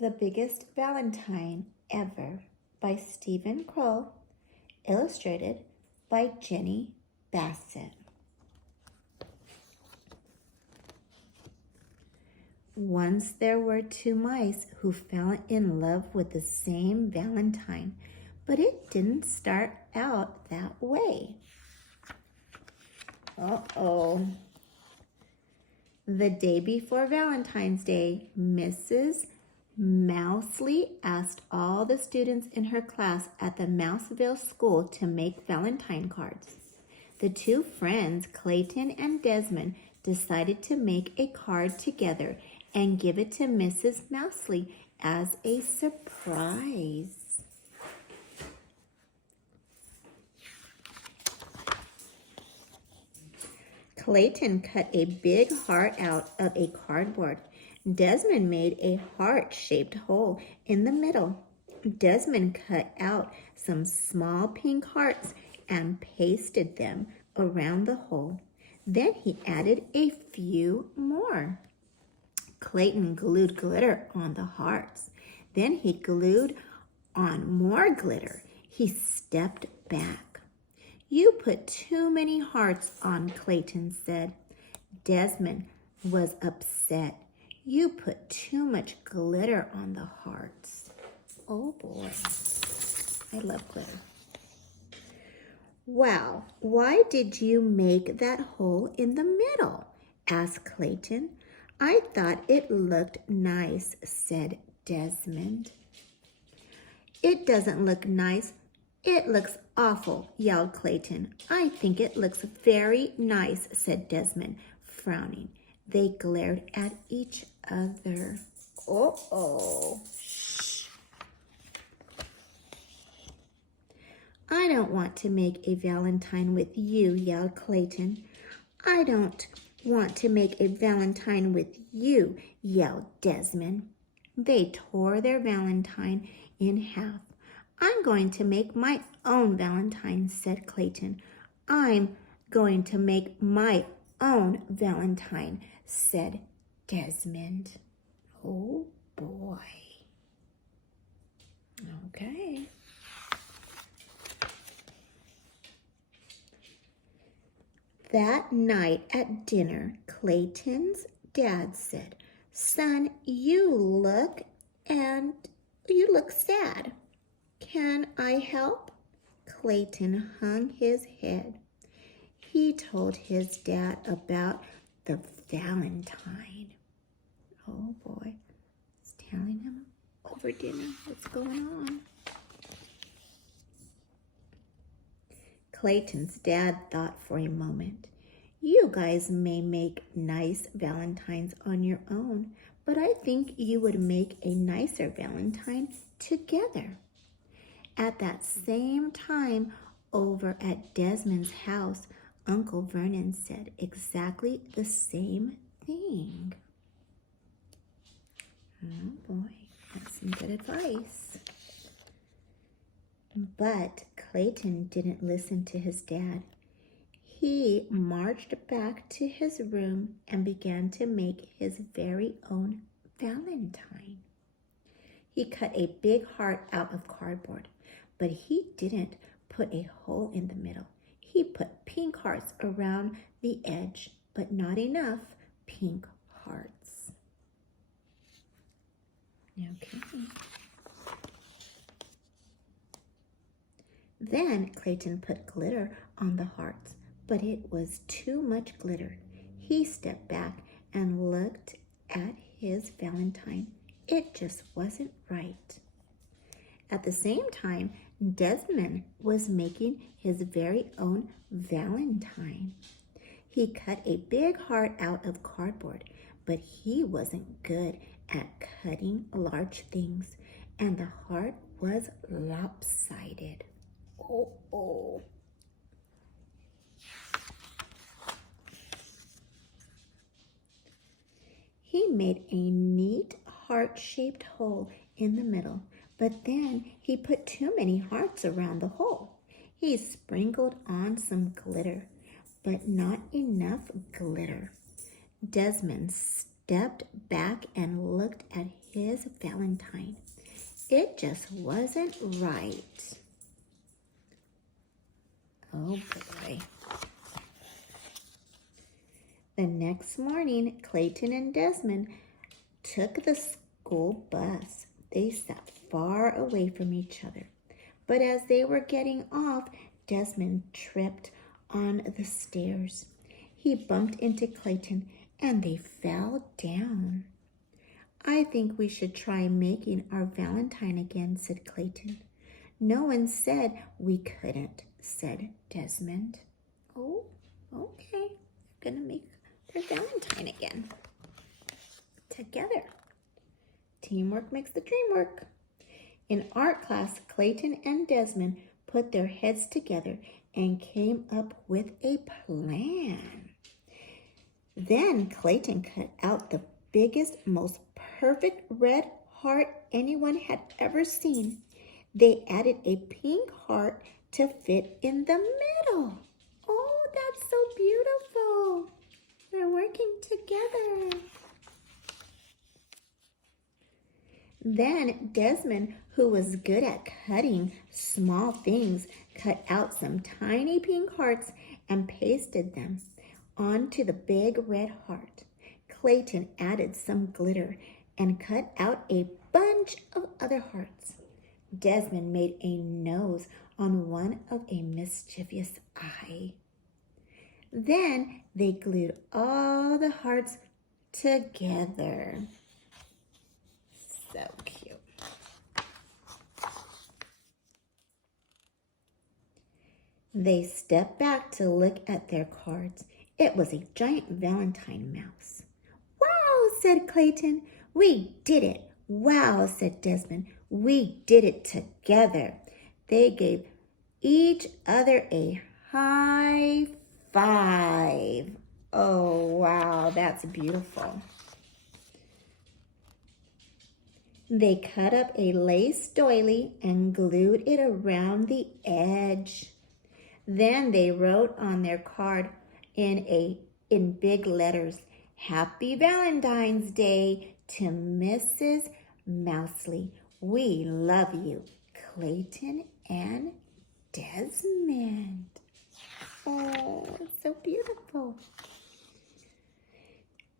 The Biggest Valentine Ever by Stephen Kroll, illustrated by Jenny Bassett. Once there were two mice who fell in love with the same Valentine, but it didn't start out that way. Uh-oh. The day before Valentine's Day, Mrs. Mousley asked all the students in her class at the Mouseville School to make Valentine cards. The two friends, Clayton and Desmond, decided to make a card together and give it to Mrs. Mousley as a surprise. Clayton cut a big heart out of a cardboard. Desmond made a heart-shaped hole in the middle. Desmond cut out some small pink hearts and pasted them around the hole. Then he added a few more. Clayton glued glitter on the hearts. Then he glued on more glitter. He stepped back. "You put too many hearts on," Clayton said. Desmond was upset. "You put too much glitter on the hearts." Oh boy, I love glitter. "Wow, why did you make that hole in the middle?" asked Clayton. "I thought it looked nice," said Desmond. "It doesn't look nice. It looks awful," yelled Clayton. "I think it looks very nice," said Desmond, frowning. They glared at each other. Uh-oh. Shh. "I don't want to make a Valentine with you," yelled Clayton. "I don't want to make a Valentine with you," yelled Desmond. They tore their Valentine in half. "I'm going to make my own Valentine," said Clayton. "I'm going to make my own Valentine," said Desmond. Oh boy. Okay. That night at dinner, Clayton's dad said, "Son, you look sad. Can I help?" Clayton hung his head. He told his dad about the Valentine. Oh boy, he's telling him over dinner what's going on. Clayton's dad thought for a moment. "You guys may make nice Valentines on your own, but I think you would make a nicer Valentine together." At that same time, over at Desmond's house, Uncle Vernon said exactly the same thing. Oh boy, that's some good advice. But Clayton didn't listen to his dad. He marched back to his room and began to make his very own Valentine. He cut a big heart out of cardboard, but he didn't put a hole in the middle. He put pink hearts around the edge, but not enough pink hearts. Okay. Then Clayton put glitter on the hearts, but it was too much glitter. He stepped back and looked at his Valentine. It just wasn't right. At the same time, Desmond was making his very own Valentine. He cut a big heart out of cardboard, but he wasn't good at cutting large things, and the heart was lopsided. Oh. He made a neat heart-shaped hole in the middle, but then he put too many hearts around the hole. He sprinkled on some glitter, but not enough glitter. Desmond stepped back and looked at his Valentine. It just wasn't right. Oh boy. The next morning, Clayton and Desmond took the school bus. They sat far away from each other. But as they were getting off, Desmond tripped on the stairs. He bumped into Clayton and they fell down. I think we should try making our Valentine again, said Clayton. No one said we couldn't, said Desmond. Oh, okay. They're gonna make their Valentine again. Together. Teamwork makes the dream work. In art class, Clayton and Desmond put their heads together and came up with a plan. Then Clayton cut out the biggest, most perfect red heart anyone had ever seen. They added a pink heart to fit in the middle. Oh, that's so beautiful. They're working together. Then Desmond, who was good at cutting small things, cut out some tiny pink hearts and pasted them onto the big red heart. Clayton added some glitter and cut out a bunch of other hearts. Desmond made a nose on one of a mischievous eye. Then they glued all the hearts together. So cute. They stepped back to look at their cards. It was a giant Valentine mouse. Wow, said Clayton. We did it. Wow, said Desmond. We did it together. They gave each other a high five. Oh, wow, that's beautiful. They cut up a lace doily and glued it around the edge. Then they wrote on their card in big letters, Happy Valentine's Day to Mrs. Mousley. We love you, Clayton and Desmond. Oh, it's so beautiful.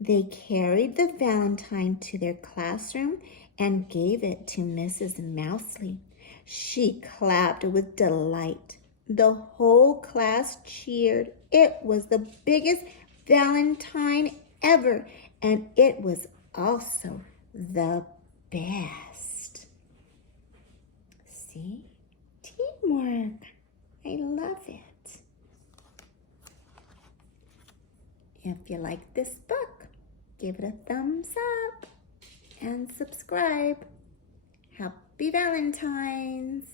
They carried the Valentine to their classroom and gave it to Mrs. Mousley. She clapped with delight. The whole class cheered. It was the biggest Valentine ever, and it was also the best. See? Teamwork. I love it. If you like this book, give it a thumbs up and subscribe. Happy Valentine's!